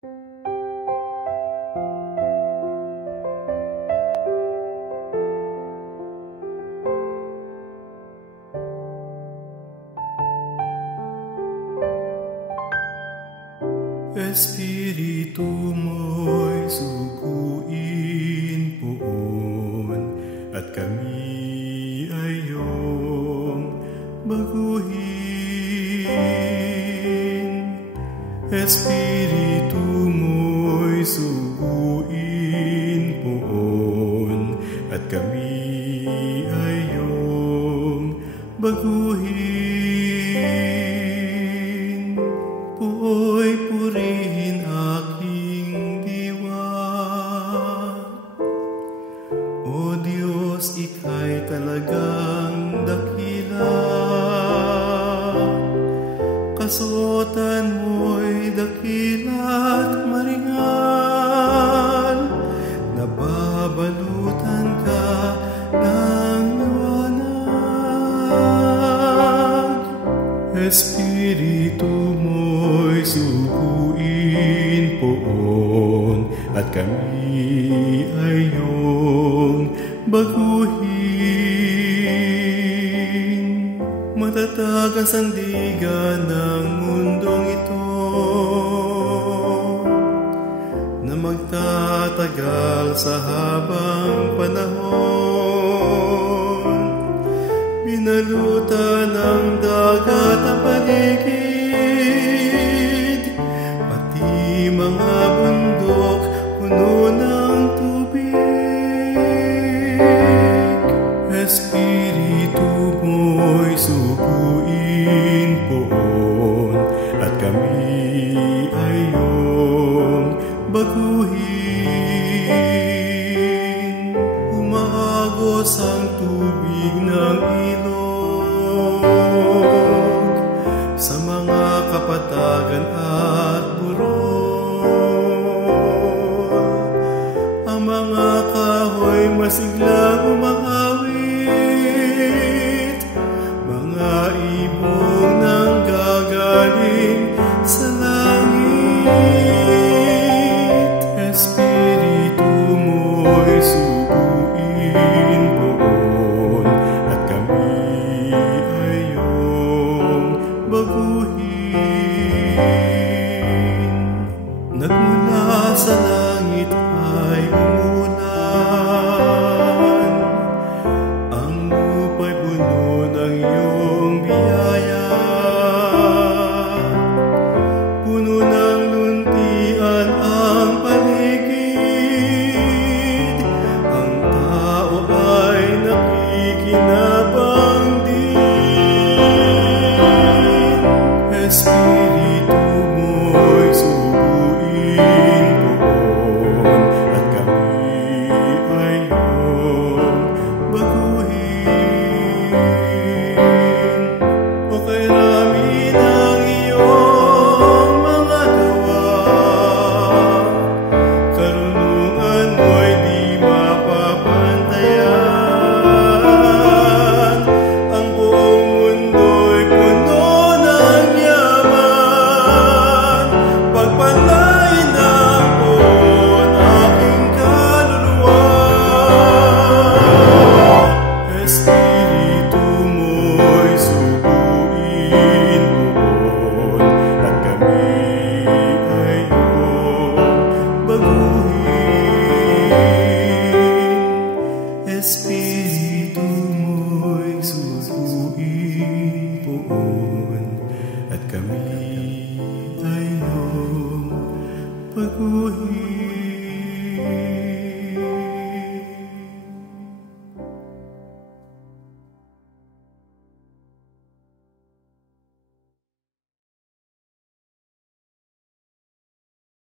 Espiritu mo'y suguin poon, at kami ay iyong baguhin. Espiritu mo'y suguin poon, at kami ay iyong baguhin. Puoy purihin aking diwa, O Diyos, ika'y talagang dakila. Kasuotan mo'y dakila't maringal, nababalutan ka ng liwanag. Espiritu mo'y suguin poon, at kami ay iyong baguhin. Matatag ang sandigan ng mundong ito, na magtatagal sa habang panahon. Binalutan ng dagat ang paligid, pati mga bundok puno ng tubig. Espiritu mo'y suguin poon, at kami ay iyong baguhin. Umaagos ang tubig ng ilog sa mga kapatagan at burol. Ang mga kahoy masiglang umahawit, mga ibong nanggagaling sa langit. Espiritu mo'y suguin poon, at kami ay iyong baguhin. Nagmula sa langit ay umulan, ang lupa'y puno ng iyong biyaya. Puno ng luntian ang paligid, ang tao ay nakikinabang din. Espiritu mo'y suguin poon, at kami ay iyong baguhin. O kay rami ng iyong mga gawa, karunungan mo'y di mapapantayan. Ang buong mundo'y puno ng yaman, pagpalain ng poon aking kaluluwa. Espiritu mo'y suguin poon, at kami ay iyong baguhin. Espiritu mo'y suguin poon, at kami ay iyong baguhin.